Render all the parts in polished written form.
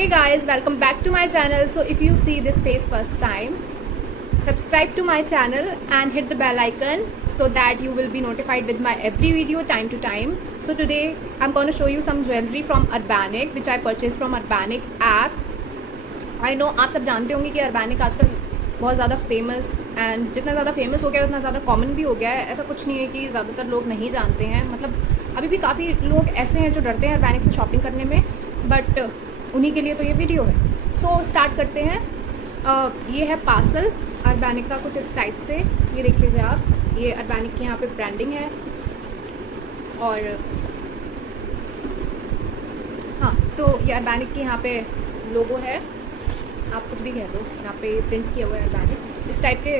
Hey guys, welcome back to my channel. So if you see this face first time, subscribe to my channel and hit the bell icon so that you will be notified with my every video time to time. So today I'm going to show you some jewelry from Urbanic which I purchased from Urbanic app. I know आप सब जानते होंगे कि Urbanic आजकल बहुत ज़्यादा famous and जितना ज़्यादा फेमस हो गया है उतना ज़्यादा कॉमन भी हो गया है. ऐसा कुछ नहीं है कि ज़्यादातर लोग नहीं जानते हैं. मतलब अभी भी काफ़ी लोग ऐसे हैं जो डरते हैं Urbanic से शॉपिंग करने में, बट उन्हीं के लिए तो ये वीडियो है. सो स्टार्ट करते हैं. ये है पार्सल Urbanic का कुछ इस टाइप से. ये देख लीजिए आप, ये Urbanic की यहाँ पे ब्रांडिंग है. और हाँ, तो ये Urbanic की यहाँ पे लोगो है, आप कुछ भी कह दो. यहाँ पे प्रिंट किया हुआ है Urbanic. इस टाइप के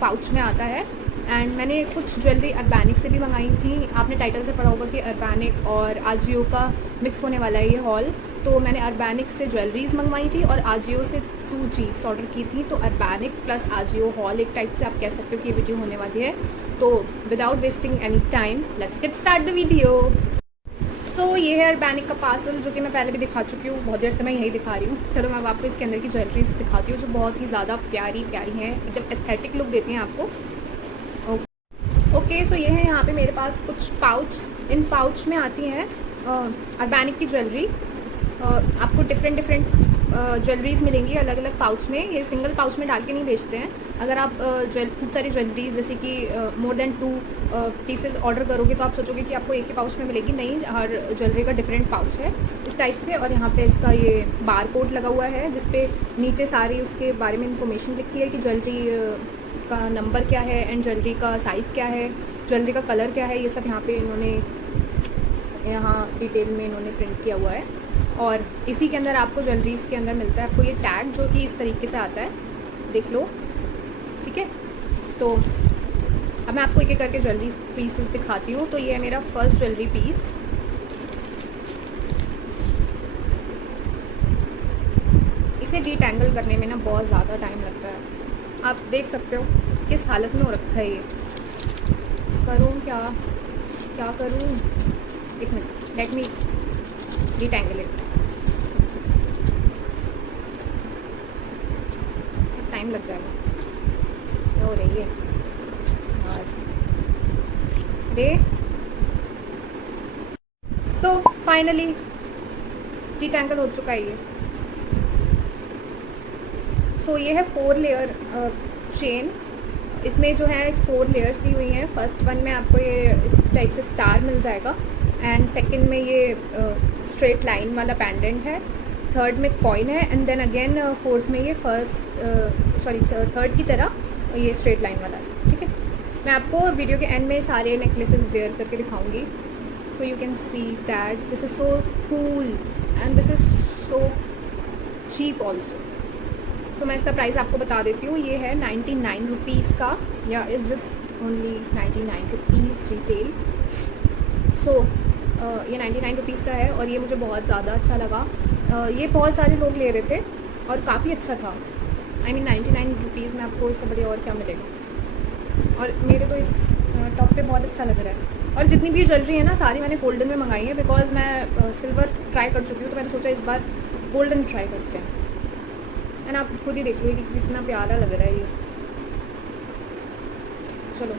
पाउच में आता है. एंड मैंने कुछ ज्वेलरी Urbanic से भी मंगाई थी. आपने टाइटल से पढ़ा होगा कि Urbanic और आजियो का मिक्स होने वाला है ये हॉल. तो मैंने Urbanic से ज्वेलरीज मंगवाई थी और आजियो से 2 जीन्स ऑर्डर की थी. तो Urbanic प्लस आजियो हॉल एक टाइप से आप कह सकते हो कि ये वीडियो होने वाली है. तो without wasting any time let's get start the video. So ये है Urbanic का पार्सल जो कि मैं पहले भी दिखा चुकी हूँ. बहुत देर से मैं यही दिखा रही हूँ. चलो मैं आपको इसके अंदर की ज्वेलरीज दिखाती हूँ जो बहुत ही ज़्यादा प्यारी प्यारी हैं, एकदम एस्थेटिक लुक देती हैं आपको. ओके, सो ये है यहाँ पे मेरे पास कुछ पाउच. इन पाउच में आती हैं Urbanic की ज्वेलरी. आपको डिफरेंट ज्वेलरीज मिलेंगी अलग अलग पाउच में. ये सिंगल पाउच में डाल के नहीं बेचते हैं. अगर आप खूब सारी ज्वेलरीज जैसे कि मोर देन 2 पीसेस ऑर्डर करोगे तो आप सोचोगे कि आपको एक ही पाउच में मिलेगी. नहीं, हर ज्वेलरी का डिफरेंट पाउच है इस टाइप से. और यहाँ पे इसका ये बार कोड लगा हुआ है जिसपे नीचे सारी उसके बारे में इंफॉर्मेशन लिखी है कि ज्वेलरी का नंबर क्या है एंड ज्वेलरी का साइज़ क्या है, ज्वेलरी का कलर क्या है. ये सब यहाँ पे इन्होंने यहाँ डिटेल में इन्होंने प्रिंट किया हुआ है. और इसी के अंदर आपको ज्वेलरीज के अंदर मिलता है आपको ये टैग जो कि इस तरीके से आता है, देख लो. ठीक है, तो अब मैं आपको एक एक करके ज्वेलरी पीसेस दिखाती हूँ. तो ये है मेरा फर्स्ट ज्वेलरी पीस. इसे डिटैंगल करने में ना बहुत ज़्यादा टाइम लगता है. आप देख सकते हो किस हालत में हो रखा है ये. करूँ क्या करूँ, एक minute, let me detangle it. Time लग जाएगा. हो रही है और रे. सो फाइनली डिटैंगल हो चुका है ये. सो ये है 4 लेयर चेन. इसमें जो है 4 लेयर्स दी हुई हैं. फर्स्ट वन में आपको ये इस टाइप से स्टार मिल जाएगा एंड सेकंड में ये स्ट्रेट लाइन वाला पेंडेंट है. थर्ड में कॉइन है एंड देन अगेन फोर्थ में ये थर्ड की तरह ये स्ट्रेट लाइन वाला है. ठीक है, मैं आपको वीडियो के एंड में सारे नेकलेसेस वेयर करके दिखाऊंगी. So you can see that this is so cool and this is so cheap also. So मैं इसका प्राइस आपको बता देती हूँ. ये है 99 रुपीज़ का, या is just only 99 rupees retail. So ये 99 रुपीज़ का है और ये मुझे बहुत ज़्यादा अच्छा लगा. ये बहुत सारे लोग ले रहे थे और काफ़ी अच्छा था. आई मीन 99 रुपीज़ में आपको इससे बढ़िया और क्या मिलेगा. और मेरे को इस टॉप पे बहुत अच्छा लग रहा है. और जितनी भी ज्वेलरी है ना सारी मैंने गोल्डन में मंगाई है बिकॉज मैं सिल्वर ट्राई कर चुकी हूँ. तो मैंने सोचा इस बार गोल्डन ट्राई करते हैं. एंड आप खुद ही देख लो कि कितना प्यारा लग रहा है ये. चलो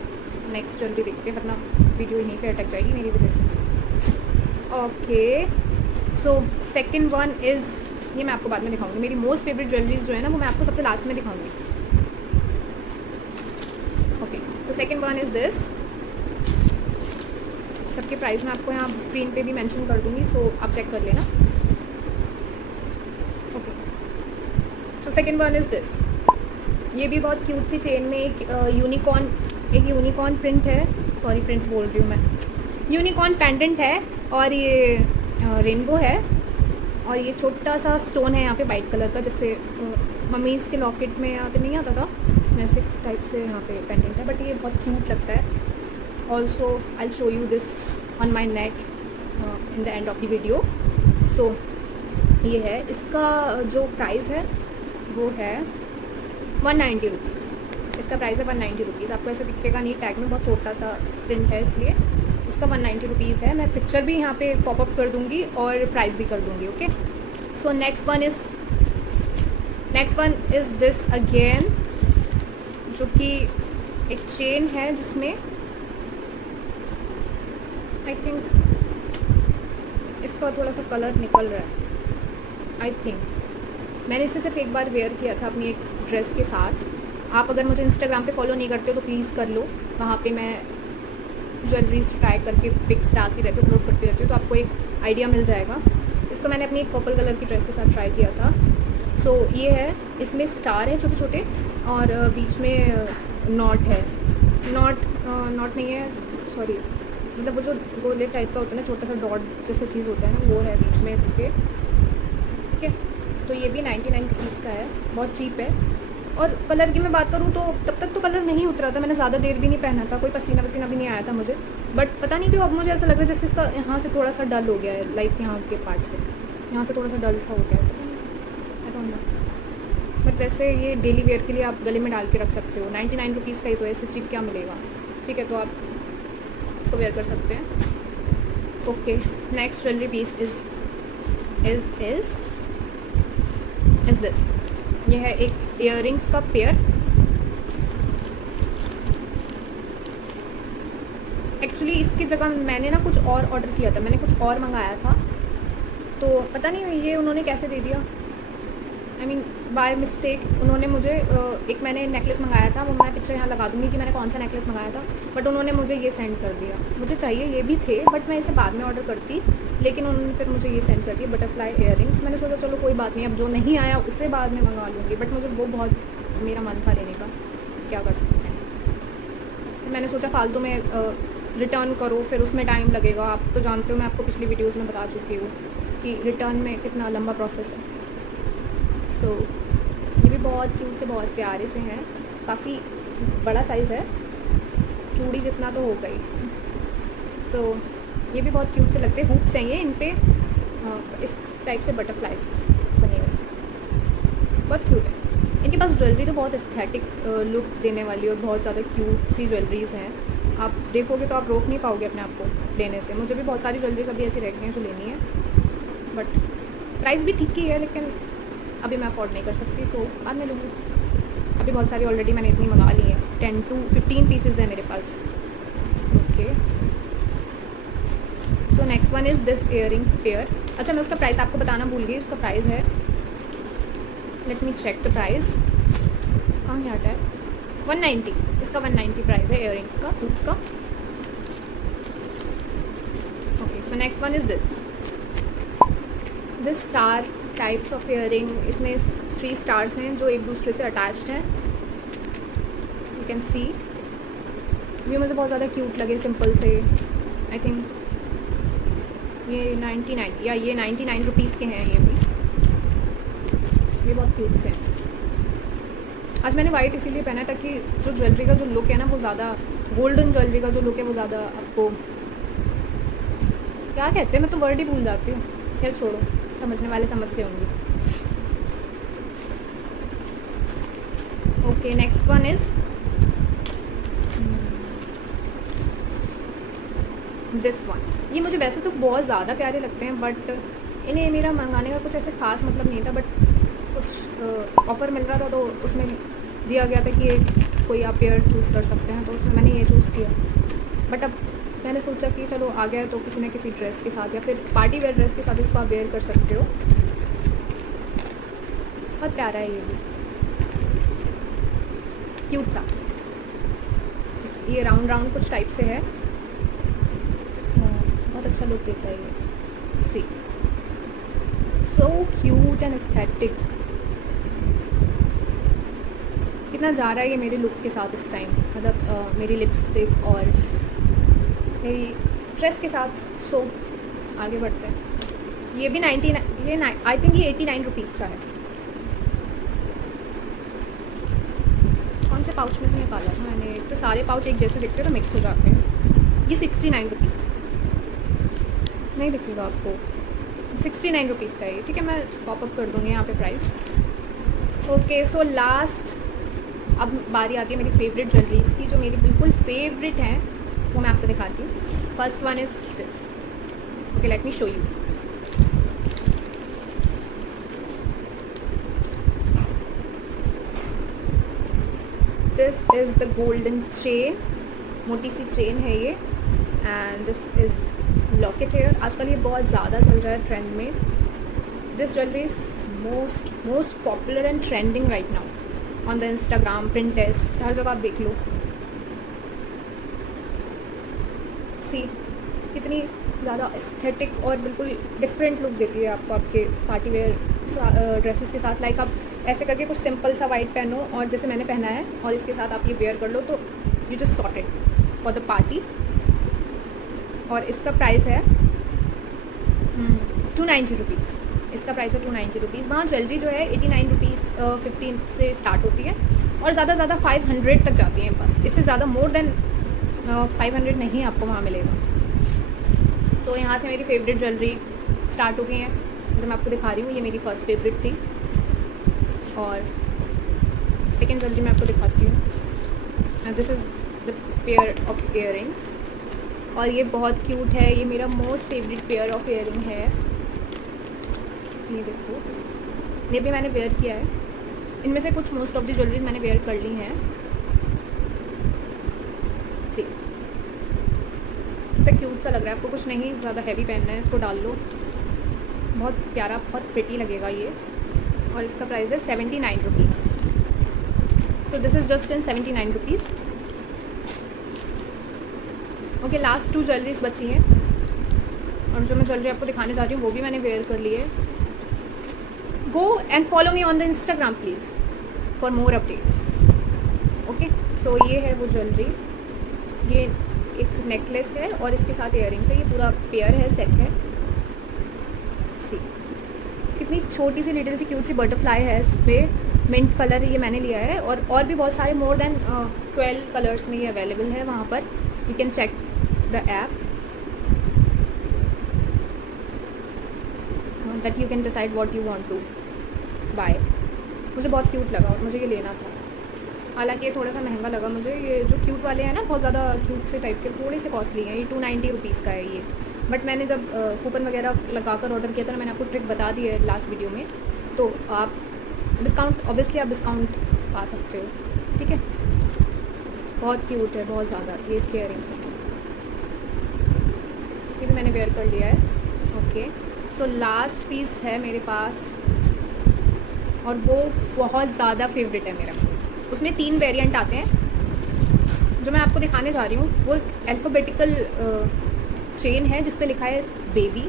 नेक्स्ट ज्वेलरी देखते हैं वरना वीडियो यहीं पे अटक जाएगी मेरी वजह से. Okay, so second one is, ये मैं आपको बाद में दिखाऊंगी. मेरी मोस्ट फेवरेट ज्वेलरीज जो है ना वो मैं आपको सबसे लास्ट में दिखाऊंगी. Okay, so second one is this. सबके प्राइस मैं आपको यहाँ स्क्रीन पे भी मेंशन कर दूँगी, सो आप चेक कर लेना. Okay, so second one is this. ये भी बहुत क्यूट सी चेन में एक यूनिकॉर्न प्रिंट है. सॉरी, प्रिंट बोल रही हूँ मैं, यूनिकॉर्न पेंडेंट है. और ये रेनबो है और ये छोटा सा स्टोन है यहाँ पे वाइट कलर का, जैसे मम्मीज़ के लॉकेट में यहाँ पे नहीं आता था वैसे टाइप से यहाँ पे पेंडेंट है. बट ये बहुत क्यूट लगता है. Also I will show you this on my neck in the end of the video. So ये है, इसका जो प्राइस है वो है 190 रुपीज़. इसका प्राइस है 190 रुपीज़. आपको ऐसे दिखेगा नहीं, टैग में बहुत छोटा सा प्रिंट है इसलिए. इसका 190 रुपीज़ है. मैं पिक्चर भी यहाँ पे पॉपअप कर दूँगी और प्राइस भी कर दूँगी. Okay, so next one is this again, जो कि एक चेन है जिसमें आई थिंक इसका थोड़ा सा कलर निकल रहा है। आई थिंक मैंने इसे सिर्फ एक बार वेयर किया था अपनी एक ड्रेस के साथ। आप अगर मुझे इंस्टाग्राम पे फॉलो नहीं करते हो तो प्लीज़ कर लो, वहाँ पे मैं ज्वेलरीज ट्राई करके पिक्स डालती रहती हूँ, अपलोड करती रहती हूँ, तो आपको एक आइडिया मिल जाएगा। इसको मैंने अपनी एक पर्पल कलर की ड्रेस के साथ ट्राई किया था। सो ये है, इसमें स्टार है छोटे छोटे और बीच में नॉट है। नॉट नहीं है, सॉरी, मतलब वो जो गोले टाइप का होता है ना, छोटा सा डॉट जैसा चीज़ होता है ना, वो है बीच में इसके। ठीक है, तो ये भी 99 रुपीज़ का है, बहुत चीप है। और कलर की मैं बात करूँ तो तब तक तो कलर नहीं उतरा था, मैंने ज़्यादा देर भी नहीं पहना था, कोई पसीना वसीना भी नहीं आया था मुझे। बट पता नहीं क्यों अब मुझे ऐसा लग रहा है जैसे इसका यहाँ से थोड़ा सा डल हो गया है, लाइक यहाँ के पार्ट से यहाँ से थोड़ा सा डल सा हो गया है, आई डोंट नो। बट वैसे ये डेली वेयर के लिए आप गले में डाल के रख सकते हो। 99 रुपीज़ का ही तो ऐसे चीप क्या मिलेगा। ठीक है, तो आप इसको वेयर कर सकते हैं। Okay, next jewellery piece is this. ये है एक इयररिंग्स का पेयर। एक्चुअली इसकी जगह मैंने ना कुछ और ऑर्डर किया था, मैंने कुछ और मंगाया था, तो पता नहीं ये उन्होंने कैसे दे दिया। आई मीन बाय मिस्टेक उन्होंने मुझे एक मैंने नेकलेस मंगाया था, वो मैं पिक्चर यहाँ लगा दूँगी कि मैंने कौन सा नेकलेस मंगाया था, बट उन्होंने मुझे ये सेंड कर दिया। मुझे चाहिए ये भी थे, बट मैं इसे बाद में ऑर्डर करती, लेकिन उन्होंने फिर मुझे ये सेंड कर दिया, बटरफ्लाई इयररिंग्स। मैंने सोचा चलो कोई बात नहीं, अब जो नहीं आया उससे बाद में मंगा लूँगी, बट मुझे वो बहुत मेरा मन था लेने का, क्या कर सकते हैं। तो मैंने सोचा फालतू में रिटर्न करो, फिर उसमें टाइम लगेगा। आप तो जानते हो, मैं आपको पिछली वीडियोज़ में बता चुकी हूँ कि रिटर्न में कितना लंबा प्रोसेस है। सो ये भी बहुत क्यूट से बहुत प्यारे से हैं, काफ़ी बड़ा साइज़ है, चूड़ी जितना तो होगा ही। तो ये भी बहुत क्यूट से लगते हैं, हुप्स हैं ये, इन पे इस टाइप से बटरफ्लाइज बने हुए, बहुत क्यूट है। इनके पास ज्वेलरी तो बहुत एस्थेटिक लुक देने वाली और बहुत ज़्यादा क्यूट सी ज्वेलरीज़ हैं। आप देखोगे तो आप रोक नहीं पाओगे अपने आप को लेने से। मुझे भी बहुत सारी ज्वेलरीज अभी ऐसी रह गई हैं जो लेनी है, बट प्राइस भी ठीक ही है, लेकिन अभी मैं अफोर्ड नहीं कर सकती, सो बाद में लूँगी। अभी बहुत सारी ऑलरेडी मैंने इतनी मंगा ली हैं, 10 to 15 पीसेज है मेरे पास। Okay, so next one is this earrings pair. अच्छा, मैं उसका प्राइस आपको बताना भूल गई। उसका प्राइस है, let me check the price, कहाँ क्या है, 190। इसका 190 प्राइस है इयररिंग्स का, हुप्स का। Okay, so next one is this star types of earring. इसमें 3 स्टार्स हैं जो एक दूसरे से अटैच्ड हैं, यू कैन सी। ये मुझे बहुत ज़्यादा क्यूट लगे, सिंपल से। आई थिंक ये 99 रुपीज़ के हैं। ये बहुत क्यूट से हैं। आज मैंने वाइट इसीलिए पहना है ताकि जो ज्वेलरी का जो लुक है ना, वो ज़्यादा गोल्डन ज्वेलरी का जो लुक है वो ज़्यादा आपको, क्या कहते हैं, मैं तो वर्ड ही भूल जाती हूँ। खैर छोड़ो, समझने वाले समझ गए होंगे। Okay, next one is this one. ये मुझे वैसे तो बहुत ज़्यादा प्यारे लगते हैं, बट इन्हें मेरा मंगाने का कुछ ऐसे खास मतलब नहीं था, बट कुछ ऑफ़र मिल रहा था तो उसमें दिया गया था कि कोई आप पेयर चूज़ कर सकते हैं, तो उसमें मैंने ये चूज़ किया। बट अब मैंने सोचा कि चलो आ गया तो किसी न किसी ड्रेस के साथ या फिर पार्टी वेयर ड्रेस के साथ इसको आप वेयर कर सकते हो। बहुत प्यारा है, ये भी क्यूट सा। ये राउंड कुछ टाइप से है, बहुत अच्छा लुक देता है ये। सी, सो क्यूट एंड एस्थेटिक। कितना जा रहा है ये मेरे लुक के साथ इस टाइम, मतलब मेरी लिपस्टिक और मेरी ड्रेस के साथ। सो आगे बढ़ते हैं। ये भी 99, ये आई थिंक ये 89 रुपीज़ का है। कौन से पाउच में से निकाला था मैंने, तो सारे पाउच एक जैसे दिखते हैं तो मिक्स हो जाते हैं। ये 69 रुपीज़ नहीं दिखेगा आपको, 69 रुपीज़ का है। ठीक है, मैं पॉपअप कर दूँगी यहाँ पे प्राइस। ओके, सो लास्ट अब बारी आती है मेरी फेवरेट ज्वेलरीज़ की, जो मेरी बिल्कुल फेवरेट हैं, वो मैं आपको दिखाती हूँ। First one is this. Okay, let me show you. This is the golden chain, मोटी सी चेन है ये, and this is locket here. आजकल ये बहुत ज़्यादा चल रहा है ट्रेंड में। This jewellery is most popular and trending right now on the Instagram, Pinterest, हर जगह आप देख लो। सी कितनी ज़्यादा एस्थेटिक और बिल्कुल डिफरेंट लुक देती है आपको आपके पार्टी वेयर ड्रेसेस के साथ। लाइक आप ऐसे करके कुछ सिंपल सा वाइट पहनो और जैसे मैंने पहना है और इसके साथ आप ये वेयर कर लो तो you just sorted for the party. और इसका प्राइस है 290 रुपीज़। इसका प्राइस है 290 रुपीज़। वहाँ ज्वेलरी जो है 89 रुपीज़ 15 से स्टार्ट होती है और ज़्यादा 500 तक जाती हैं बस। इससे ज़्यादा मोर देन 500 नहीं आपको वहाँ मिलेगा। तो यहाँ से मेरी फेवरेट ज्वेलरी स्टार्ट हो गई है जो मैं आपको दिखा रही हूँ। ये मेरी फर्स्ट फेवरेट थी और सेकेंड ज्वेलरी मैं आपको दिखाती हूँ। And this is the pair of earrings और ये बहुत क्यूट है। ये मेरा most favourite pair of earring है। ये देखो, ये भी मैंने वेयर किया है। इनमें से कुछ मोस्ट ऑफ द ज्वेलरीज मैंने वेयर कर ली हैं। जी, कितना क्यूट सा लग रहा है। आपको कुछ नहीं ज़्यादा हैवी पहनना है, इसको डाल लो, बहुत प्यारा, बहुत प्रिटी लगेगा ये। और इसका प्राइस है 79 rupees. So this is just in 79 rupees. Okay, last 2 jewelleries बची हैं और जो मैं ज्वेलरी आपको दिखाने जा रही हूँ वो भी मैंने वेयर कर ली है। Go and follow me on the Instagram please for more updates. Okay, so ये है वो ज्वेलरी। ये एक नेकलेस है और इसके साथ इयररिंग्स है। ये पूरा पेयर है, सेट है। सी कितनी छोटी सी लिटिल सी क्यूट सी बटरफ्लाई है इस पर। मिंट कलर ये मैंने लिया है और भी बहुत सारे मोर देन 12 कलर्स में ये अवेलेबल है वहाँ पर। You can check the app that you can decide what you want to buy. मुझे बहुत क्यूट लगा और मुझे ये लेना था। हालांकि ये थोड़ा सा महंगा लगा मुझे। ये जो क्यूट वाले हैं ना, बहुत ज़्यादा क्यूट से टाइप के, थोड़े से कॉस्टली हैं। ये 290 रुपीज़ का है ये। बट मैंने जब कूपन वगैरह लगा कर ऑर्डर किया था ना, मैंने आपको ट्रिक बता दी है लास्ट वीडियो में, तो आप डिस्काउंट, ऑब्वियसली आप डिस्काउंट पा सकते हो। ठीक है, बहुत क्यूट है, बहुत ज़्यादा। ये इसके इयररिंग्स हैं, ये भी मैंने वेयर कर लिया है। ओके, सो लास्ट पीस है मेरे पास और वो बहुत ज़्यादा फेवरेट है मेरा। उसमें 3 वेरिएंट आते हैं। जो मैं आपको दिखाने जा रही हूँ वो अल्फ़ाबेटिकल चेन है जिस पे लिखा है बेबी,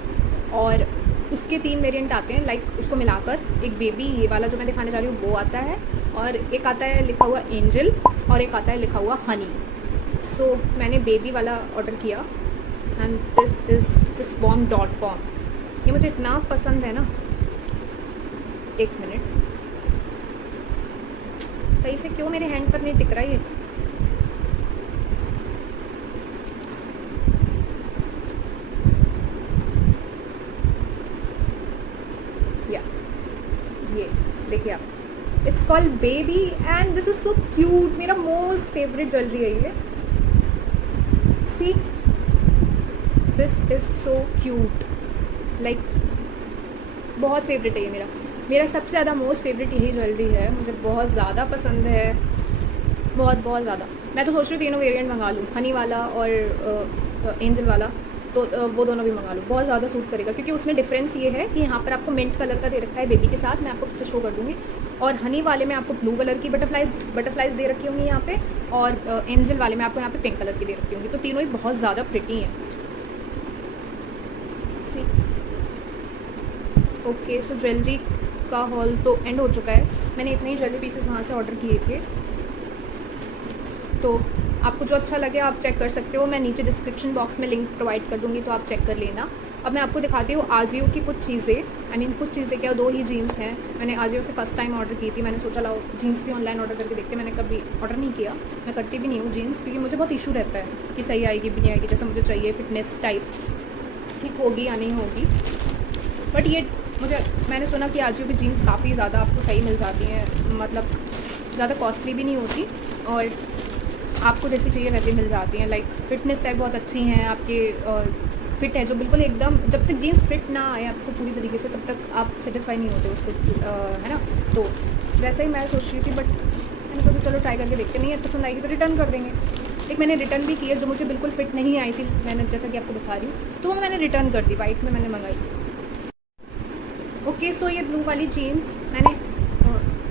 और उसके 3 वेरिएंट आते हैं। लाइक उसको मिलाकर एक बेबी, ये वाला जो मैं दिखाने जा रही हूँ वो आता है, और एक आता है लिखा हुआ एंजल, और एक आता है लिखा हुआ हनी। सो मैंने बेबी वाला ऑर्डर किया एंड दिस इज़ justbomb.com। ये मुझे इतना पसंद है ना, एक मिनट, सही से क्यों मेरे हैंड पर नहीं टिक रहा है ये। ये देखिए आप, it's called baby and this is so cute. मेरा मोस्ट फेवरेट ज्वेलरी है ये। See, this is so cute, like बहुत फेवरेट है ये मेरा सबसे ज़्यादा मोस्ट फेवरेट यही ज्वेलरी है। मुझे बहुत ज़्यादा पसंद है, बहुत ज़्यादा। मैं तो सोच रही हूँ तीनों वेरिएंट मंगा लूँ, हनी वाला और एंजल वाला, तो वो दोनों भी मंगा लूँ। बहुत ज़्यादा सूट करेगा क्योंकि उसमें डिफरेंस ये है कि यहाँ पर आपको मिंट कलर का दे रखा है बेबी के साथ, मैं आपको पिक्चर शो कर दूँगी, और हनी वाले में आपको ब्लू कलर की बटरफ्लाइज दे रखी होंगी यहाँ पे, और एंजल वाले में आपको यहाँ पे पिंक कलर की दे रखी होंगी। तो तीनों ही बहुत ज़्यादा प्रिटी हैं। ओके, सो ज्वेलरी का हॉल तो एंड हो चुका है। मैंने इतने ही ज्वेलरी पीसेस वहाँ से ऑर्डर किए थे, तो आपको जो अच्छा लगे आप चेक कर सकते हो। मैं नीचे डिस्क्रिप्शन बॉक्स में लिंक प्रोवाइड कर दूँगी, तो आप चेक कर लेना। अब मैं आपको दिखाती हूँ आजियो की कुछ चीज़ें। कुछ चीज़ें क्या, 2 ही जीन्स हैं। मैंने आजियो से फर्स्ट टाइम ऑर्डर की थी। मैंने सोचा लाओ जीन्स भी ऑनलाइन ऑर्डर करके देखते। मैंने कभी ऑर्डर नहीं किया, मैं करती भी नहीं हूँ जीन्स, क्योंकि मुझे बहुत इशू रहता है कि सही आएगी भी नहीं आएगी जैसा मुझे चाहिए, फिटनेस टाइप ठीक होगी या नहीं होगी। बट ये मैंने सुना कि आजियो की जीन्स काफ़ी ज़्यादा आपको सही मिल जाती हैं, मतलब ज़्यादा कॉस्टली भी नहीं होती, और आपको जैसी चाहिए वैसे मिल जाती हैं। लाइक फिटनेस टाइप बहुत अच्छी हैं आपके, फिट है जो बिल्कुल एकदम। जब तक जीन्स फिट ना आए आपको पूरी तरीके से, तब तक आप सेटिस्फाई नहीं होते उससे, है ना। तो वैसे ही मैं सोच रही थी, बट फिर सोचा चलो ट्राई करके देखते, नहीं है पसंद आएगी तो रिटर्न कर देंगे। एक मैंने रिटर्न भी की है जो मुझे बिल्कुल फिट नहीं आई थी, मैंने जैसा कि आपको दिखा रही हूँ, तो वो मैंने रिटर्न कर दी, वाइट में मैंने मंगाई। ओके सो ये ब्लू वाली जीन्स मैंने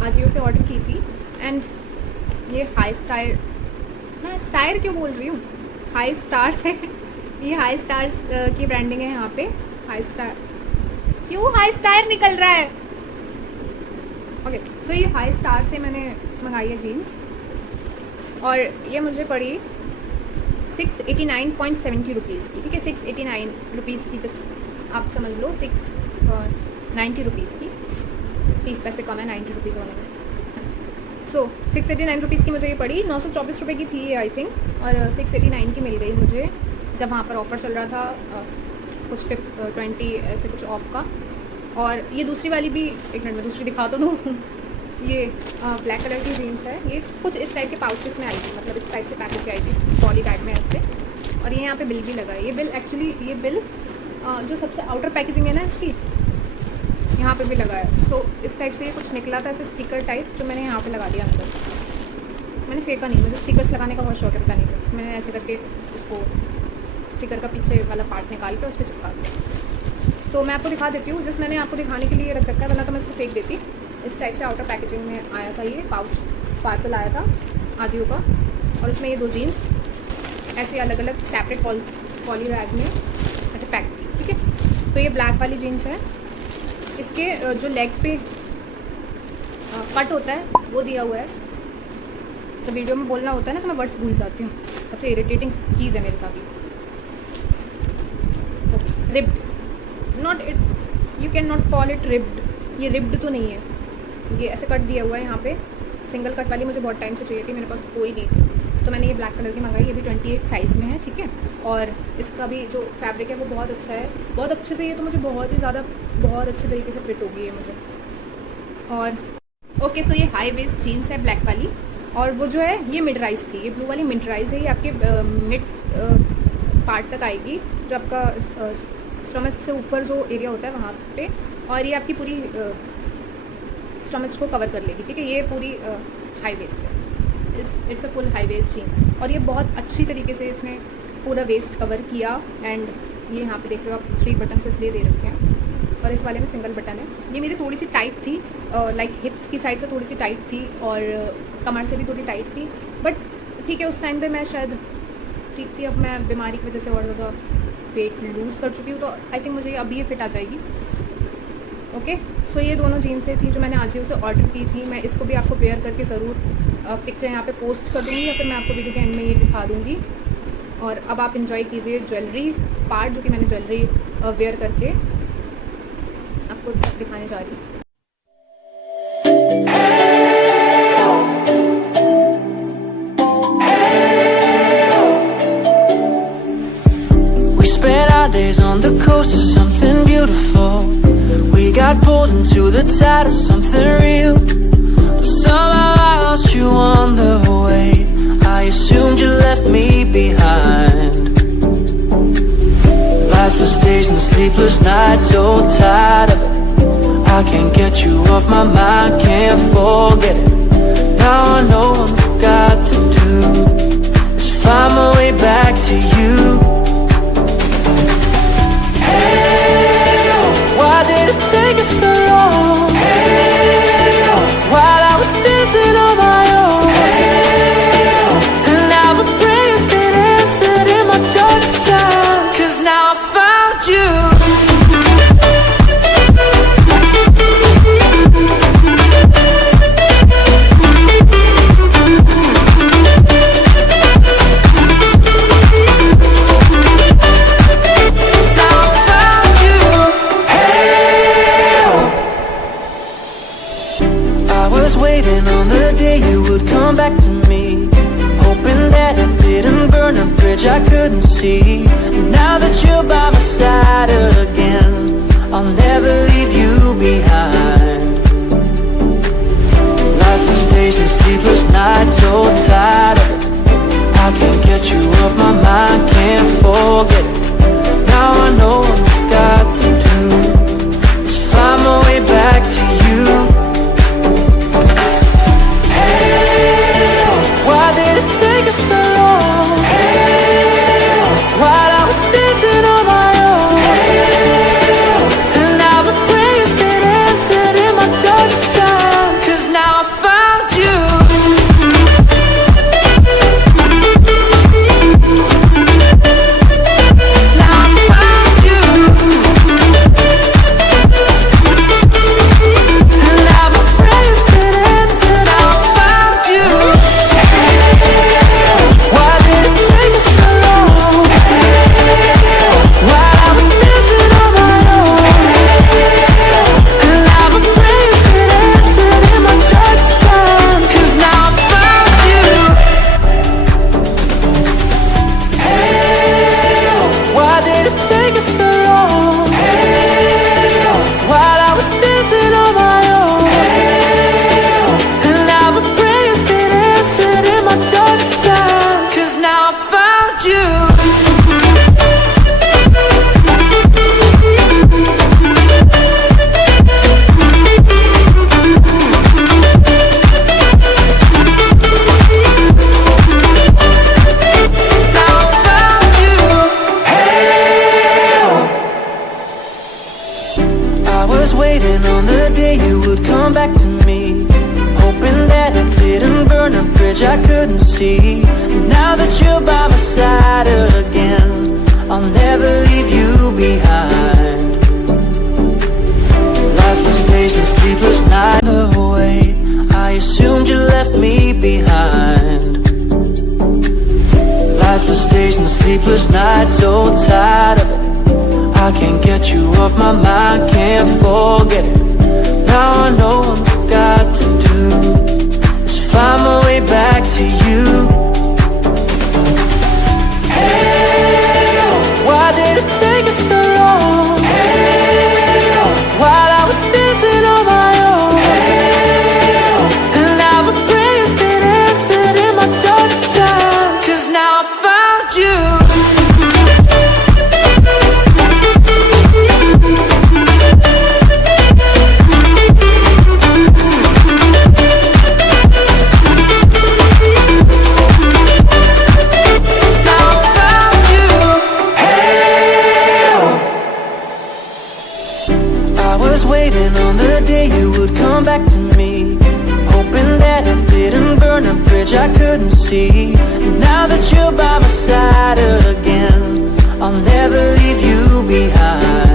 आजियो से ऑर्डर की थी एंड ये हाई स्टाइल, मैं स्टाइल क्यों बोल रही हूँ, हाई स्टार्स है ये हाई स्टार्स की ब्रांडिंग है यहाँ पे। हाई स्टार क्यों हाई स्टार निकल रहा है। ओके सो ये हाई स्टार से मैंने मंगाई है जीन्स और ये मुझे पड़ी 689.70 रुपीज़ की, ठीक है 689 रुपीज़ की, जस्ट आप समझ लो 690 रुपीज़ की, 30 पैसे कम है 90 रुपीज़ होने में। सो 689 रुपीज़ की मुझे ये पड़ी, 924 रुपये की थी ये आई थिंक, और 689 की मिल गई मुझे जब वहाँ पर ऑफ़र चल रहा था कुछ 20 ऐसे कुछ ऑफ का। और ये दूसरी वाली भी, एक मिनट में दूसरी दिखा तो दूँ ये ब्लैक कलर की जीन्स है, ये कुछ इस टाइप के पाउचेस में आई थी, मतलब इस टाइप से पैकेज की आई थी ट्रॉली बैग में ऐसे, और ये यहाँ पे बिल भी लगा है। ये बिल एक्चुअली ये बिल जो सबसे आउटर पैकेजिंग है ना इसकी, यहाँ पे भी लगा है। सो इस टाइप से ये कुछ निकला था ऐसे स्टिकर टाइप, जो मैंने यहाँ पे लगा दिया अंदर। मैंने फेंका नहीं, मुझे स्टिकर्स लगाने का बहुत शौक रहता नहीं, मैंने ऐसे करके इसको स्टिकर का पीछे वाला पार्ट निकाल के उस पर चिपका दिया। तो मैं आपको दिखा देती हूँ, जस्ट मैंने आपको दिखाने के लिए रख रखा है, वरना तो मैं इसको फेंक देती। इस टाइप से आउटर पैकेजिंग में आया था, ये पाउच पार्सल आया था आजियो का, और उसमें ये दो जीन्स ऐसे अलग अलग सेपरेट पॉली बैग में ऐसे पैक की, ठीक है। तो ये ब्लैक वाली जीन्स है, इसके जो लेग पे कट होता है वो दिया हुआ है। जब वीडियो में बोलना होता है ना तो मैं वर्ड्स भूल जाती हूँ, सबसे इरिटेटिंग चीज़ है मेरे साथ ये। Ribbed, not it, you can not call it ribbed, ये रिब्ड तो नहीं है, ये ऐसे कट दिया हुआ है यहाँ पे। सिंगल कट वाली मुझे बहुत टाइम से चाहिए थी, मेरे पास कोई नहीं थी, तो मैंने ये ब्लैक कलर की मंगाई। ये भी 28 साइज़ में है, ठीक है। और इसका भी जो फैब्रिक है वो बहुत अच्छा है, बहुत अच्छे से, ये तो मुझे बहुत ही ज़्यादा बहुत अच्छे तरीके से फिट होगी ये मुझे। और ओके सो ये हाई वेस्ट जीन्स है ब्लैक वाली, और वो जो है ये मिड राइज थी, ये ब्लू वाली मिड राइज है, ये आपके मिड पार्ट तक आएगी, जो आपका स्टमच से ऊपर जो एरिया होता है वहाँ पे, और ये आपकी पूरी स्टमच को कवर कर लेगी, ठीक है। ये पूरी हाई वेस्ट है, it's a full high waist jeans, और ये बहुत अच्छी तरीके से इसने पूरा वेस्ट कवर किया। एंड ये यहाँ पे देख रहे हो आप 3 बटन इसलिए दे रखे हैं, और इस वाले में सिंगल बटन है। ये मेरी थोड़ी सी टाइट थी, लाइक हिप्स की साइड से थोड़ी सी टाइट थी, और कमर से भी थोड़ी टाइट थी, बट ठीक है उस टाइम पे मैं शायद ठीक थी। अब मैं बीमारी की वजह से और ज़्यादा वेट लूज़ कर चुकी हूँ, तो आई थिंक मुझे अभी ये फिट आ जाएगी। ओके सो ये दोनों जीन्सें थी जो मैंने आजियो से ऑर्डर की थी। मैं इसको भी आपको वेयर करके ज़रूर पिक्चर यहाँ पे पोस्ट कर दूँगी, या फिर मैं आपको वीडियो के एंड में ये दिखा दूँगी। और अब आप इंजॉय कीजिए ज्वेलरी पार्ट, जो कि मैंने ज्वेलरी वेयर करके आपको दिखाने जा रही हूँ। Days on the coast of something beautiful. We got pulled into the tide of something real. Somehow I lost you on the way. I assumed you left me behind. Lifeless days and sleepless nights, so tired of it. I can't get you off my mind, can't forget it. Now I know what I've got to do is find my way back to you. Why did it take us so long? While I was dancing on my own. And now my prayers get answered in my darkest time. 'Cause now I found you. Waiting on the day you would come back to me, hoping that I didn't burn a bridge I couldn't see. Now that you're by my side again, I'll never leave you behind. Lifeless days and sleepless nights, so tired of it. I can't get you off my mind, can't forget it. Now I know what I've got to do is find my way back to you. Hey, back to me, hoping that I didn't burn a bridge I couldn't see. Now that you're by my side again, I'll never leave you behind. Lifeless days and sleepless nights away, I assumed you left me behind. Lifeless days and sleepless nights, so tired of it. I can't get you off my mind, can't forget it. Now I know what I've got to do is find my way back to you. Hey, why did it take us so long? Hey, while I was dancing on my own. Hey, and now my prayers get answered in my darkest time, 'cause now I found you. Waiting on the day you would come back to me, hoping that I didn't burn a bridge I couldn't see. Now that you're by my side again, I'll never leave you behind.